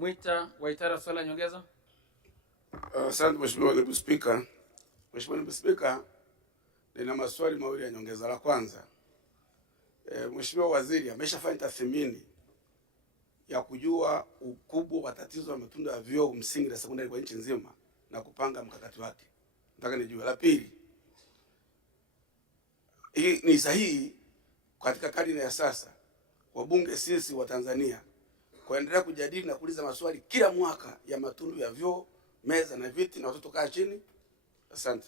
Mwita Waitara, swali la nyongeza. Asante Mheshimiwa Naibu Spika. Mheshimiwa Naibu Spika, nina maswali mawili ya nyongeza. La kwanza, Mheshimiwa Waziri ameshafanya tathmini ya kujua ukubwa wa tatizo la matundu ya vyoo msingi na sekondari kwa nchi nzima na kupanga mkakati wake. Nataka nijue. La pili, hii ni sahihi katika karne ya sasa wabunge sisi wa Tanzania kuendelea kujadili na kuuliza maswali kila mwaka ya matundu ya vyoo, meza na viti na watoto kaa chini? Asante.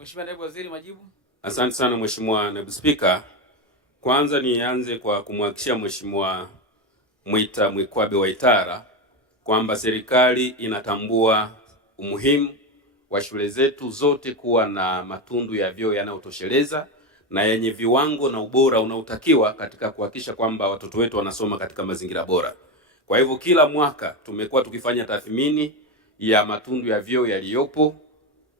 Mheshimiwa Naibu Waziri, majibu. Asante sana Mheshimiwa Naibu Spika. Kwanza nianze kwa kumhakikishia Mheshimiwa Mwita Mwikwabe Waitara kwamba serikali inatambua umuhimu wa shule zetu zote kuwa na matundu ya vyoo yanayotosheleza na yenye viwango na ubora unaotakiwa katika kuhakikisha kwamba watoto wetu wanasoma katika mazingira bora. Kwa hivyo kila mwaka tumekuwa tukifanya tathmini ya matundu ya vyoo yaliyopo,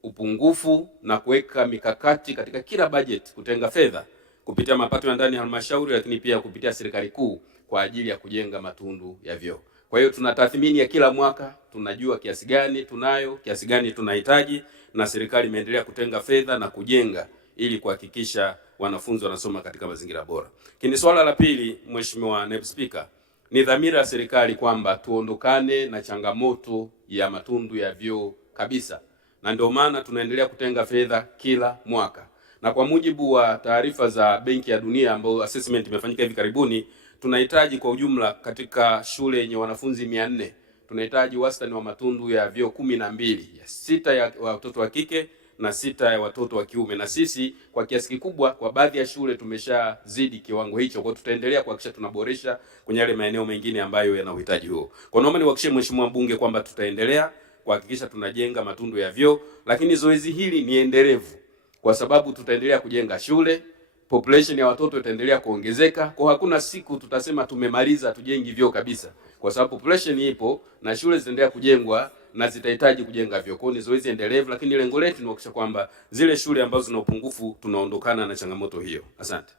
upungufu, na kuweka mikakati katika kila bajeti kutenga fedha kupitia mapato ya ndani ya halmashauri, lakini pia kupitia serikali kuu kwa ajili ya kujenga matundu ya vyoo. Kwa hiyo tuna tathmini ya kila mwaka, tunajua kiasi gani tunayo, kiasi gani tunahitaji, na serikali imeendelea kutenga fedha na kujenga ili kuhakikisha wanafunzi wanasoma katika mazingira bora. Lakini swala la pili, Mheshimiwa Naibu Spika, ni dhamira ya serikali kwamba tuondokane na changamoto ya matundu ya vyoo kabisa, na ndio maana tunaendelea kutenga fedha kila mwaka. Na kwa mujibu wa taarifa za Benki ya Dunia ambayo assessment imefanyika hivi karibuni, tunahitaji kwa ujumla katika shule yenye wanafunzi 400 tunahitaji wastani wa matundu ya vyoo 12, 6 ya watoto wa kike na 6 ya watoto wa kiume. Na sisi kwa kiasi kikubwa kwa baadhi ya shule tumeshazidi kiwango hicho, kwa tutaendelea kuhakikisha tunaboresha kwenye yale maeneo mengine ambayo yana uhitaji huo. Kwa naomba niwahakikishie Mheshimiwa Mbunge kwamba tutaendelea kuhakikisha tunajenga matundu ya vyoo, lakini zoezi hili ni endelevu kwa sababu tutaendelea kujenga shule, population ya watoto itaendelea kuongezeka. Kwa hakuna siku tutasema tumemaliza tujengi vyoo kabisa, kwa sababu population ipo na shule zitaendelea kujengwa na zitahitaji kujenga vyoo. Kwa ni zoezi endelevu, lakini lengo letu ni kuhakikisha kwamba zile shule ambazo zina upungufu tunaondokana na changamoto hiyo. Asante.